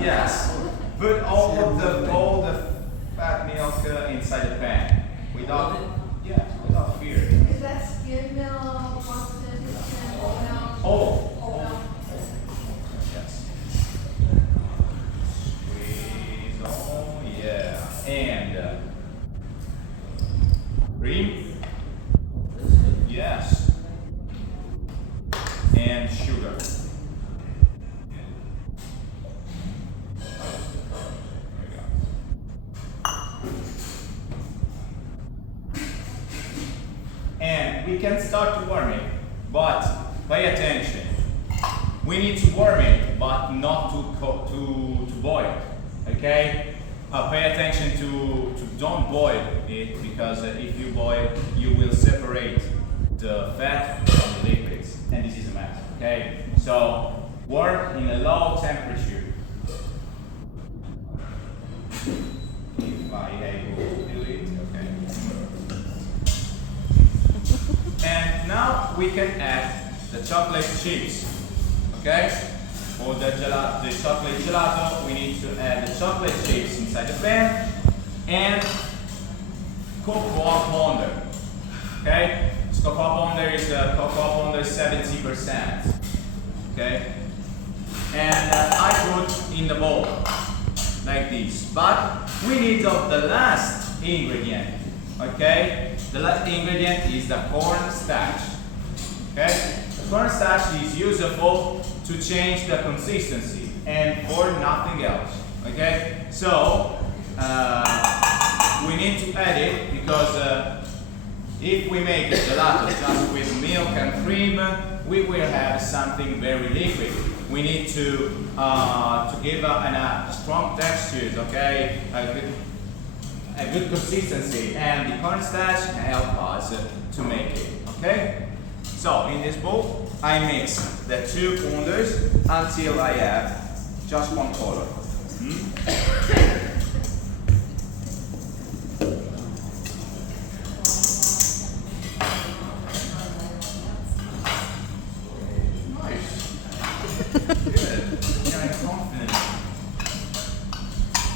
yes, put all the fat milk inside the pan without fear. Is that skim milk, constant, oat milk? Oh, Milk. yes. Squeeze. Oh, yeah. And cream. Yes. And sugar. And we can start to warm it, but pay attention. We need to warm it, but not to boil. Okay? Pay attention to don't boil it, because if you boil, you will separate the fat from the liquids, and this is a mess. Okay? So warm in a low temperature. If I able to do it, okay. And now we can add the chocolate chips. Okay? For the chocolate gelato, we need to add the chocolate chips inside the pan and cocoa powder. Okay? This cocoa powder is cocoa powder 70%. Okay? And I put in the bowl like this. But we need the last ingredient. Okay? The last ingredient is the cornstarch. Okay? The cornstarch is useful to change the consistency and for nothing else. Okay? So we need to add it because if we make a gelato just with milk and cream, we will have something very liquid. We need to give a strong texture, okay? A good consistency, and the cornstarch help us to make it. Okay? So in this bowl, I mix the two powders until I have just one color. Good. You're confident.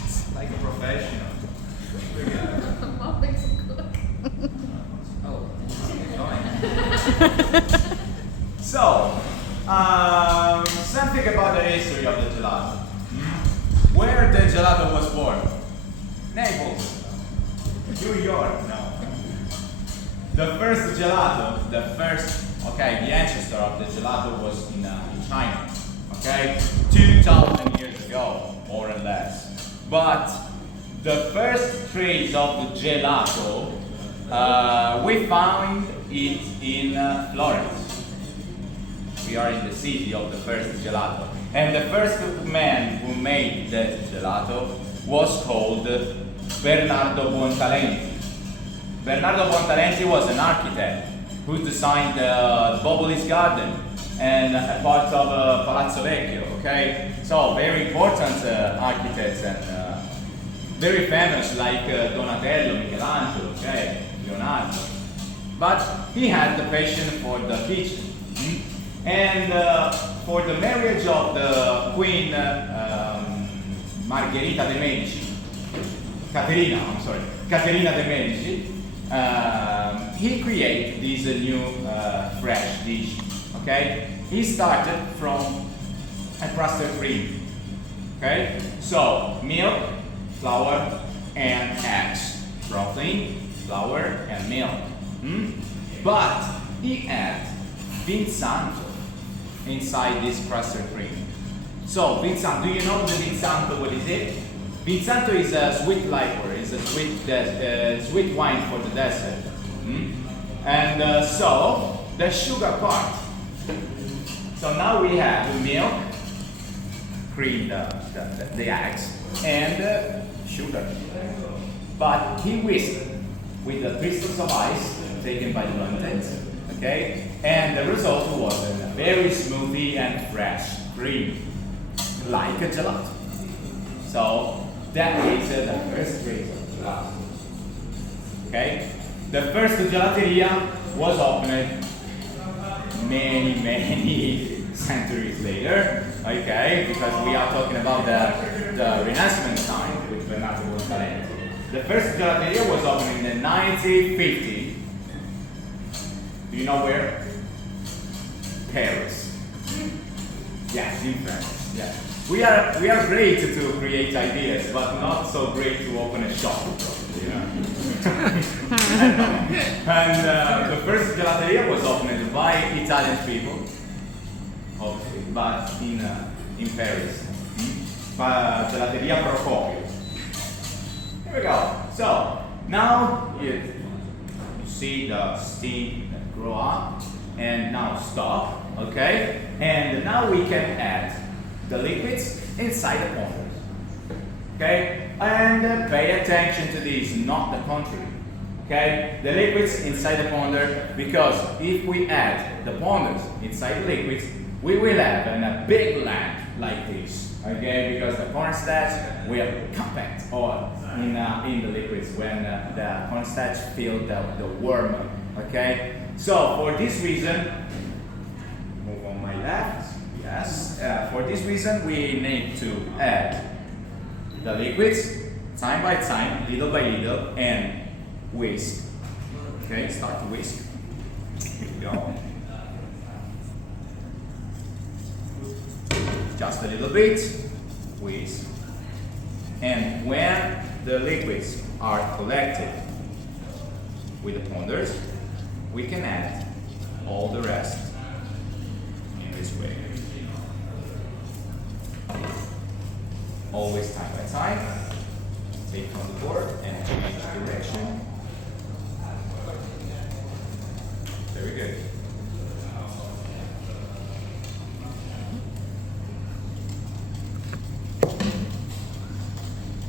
It's like a professional. Here we go. Mom makes them cook. Oh, keep going. So, something about the history of the gelato. Where the gelato was born? Naples. New York, no. The first gelato, the ancestor of the gelato was in China. Okay, 2,000 years ago, more or less. But the first trace of the gelato, we found it in Florence. We are in the city of the first gelato. And the first man who made that gelato was called Bernardo Buontalenti. Bernardo Buontalenti was an architect who designed the Bobolis Garden and a part of Palazzo Vecchio, okay? So very important architects and very famous like Donatello, Michelangelo, okay? Leonardo. But he had the passion for the kitchen. And for the marriage of the Queen Margherita de Medici, Caterina de Medici, he created this new fresh dish. Okay, he started from a custard cream. Okay, so milk, flour, and eggs, protein, flour, and milk. But he added Vinsanto inside this custard cream. So Vinsanto, do you know the Vinsanto? What is it? Vinsanto is a sweet liquor, is a sweet wine for the dessert. And so the sugar part. So now we have the milk, cream, the eggs, and sugar. But he whisked with the crystals of ice taken by the blenders. Okay, and the result was a very smoothie and fresh cream, like a gelato. So that is the first trace of gelato. Okay, the first gelateria was opened many centuries later, okay, because we are talking about the Renaissance time with Gelato Talento. The first gelateria was opened in the 1950. Do you know where? Paris. Yeah, in France. Yeah. We are great to create ideas, but not so great to open a shop. You know? And the first gelateria was opened by Italian people, obviously, but in Paris. Gelateria Procopio. Here we go. So now you see the steam that grow up, and now stop. Okay, and now we can add the liquids inside the ponders. Okay, and pay attention to this, not the contrary. Okay, the liquids inside the ponder, because if we add the ponders inside the liquids, we will have a big lamp like this. Okay, because the cornstarch will compact all in the liquids when the cornstarch fill the worm. Okay, so for this reason, move on my left. Yes, for this reason we need to add the liquids time by time, little by little, and whisk. Okay, start to whisk. Here we go. Just a little bit, whisk. And when the liquids are collected with the ponders, we can add all the rest in this way. Always time by time. Take from the board and change direction. Very good.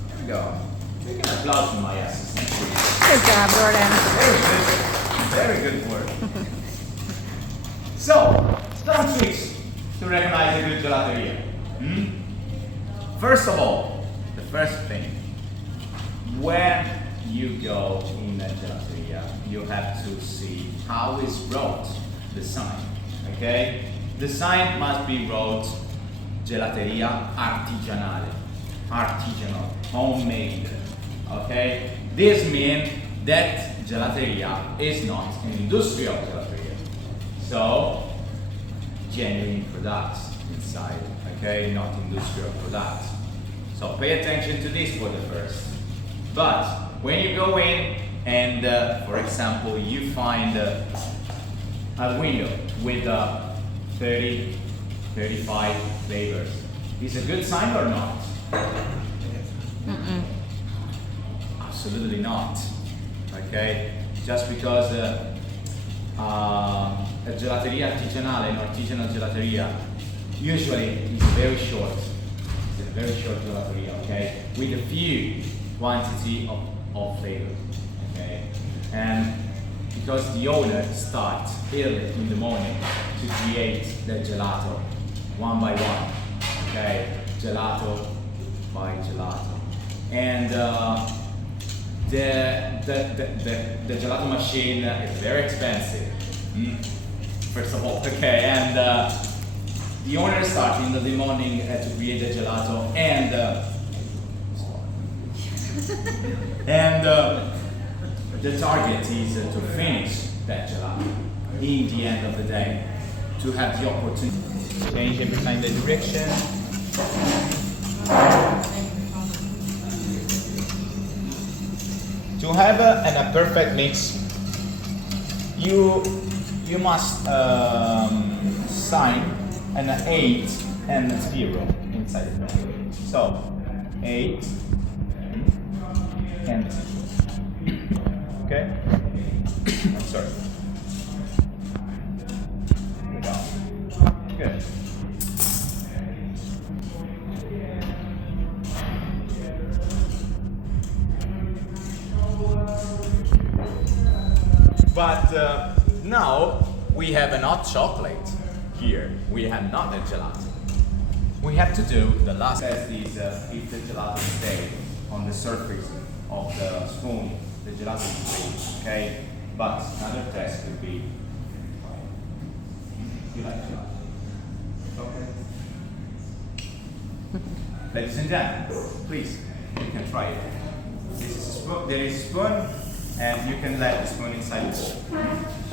There we go. You can applaud to my assistant. Good job, Florence. Very good work. So, some tricks to recognize a good gelateria. First of all, the first thing, when you go in a gelateria, you have to see how is wrote the sign. Okay? The sign must be wrote gelateria artigianale, artisanal, homemade. Okay? This means that gelateria is not an industrial gelateria. So, genuine products inside, okay? Not industrial products. So pay attention to this for the first. But when you go in and, for example, you find a window with 30, 35 flavors, is a good sign or not? Absolutely not. Okay, just because a gelateria artigianale, an artisanal gelateria, usually is very short. It's a very short gelateria, okay, with a few quantity of flavor, okay, and because the owner starts early in the morning to create the gelato, one by one, okay, gelato by gelato, and the gelato machine is very expensive, first of all, okay, and the owner starts in the morning to create the gelato, and the target is to finish that gelato in the end of the day, to have the opportunity to change every time the direction. To have a perfect mix, you must sign an 8 and a 0 inside the pen. So 8 and 0. Okay? I'm sorry. Here we go. Good. But now we have an hot chocolate here. We have not a gelato. We have to do the last test is if the gelato stays on the surface of the spoon, the gelato is ready, okay? But another test would be, you like gelato? Chocolate? Ladies and gentlemen, please, you can try it. This is a spoon, there is a spoon, and you can let the spoon inside the bowl.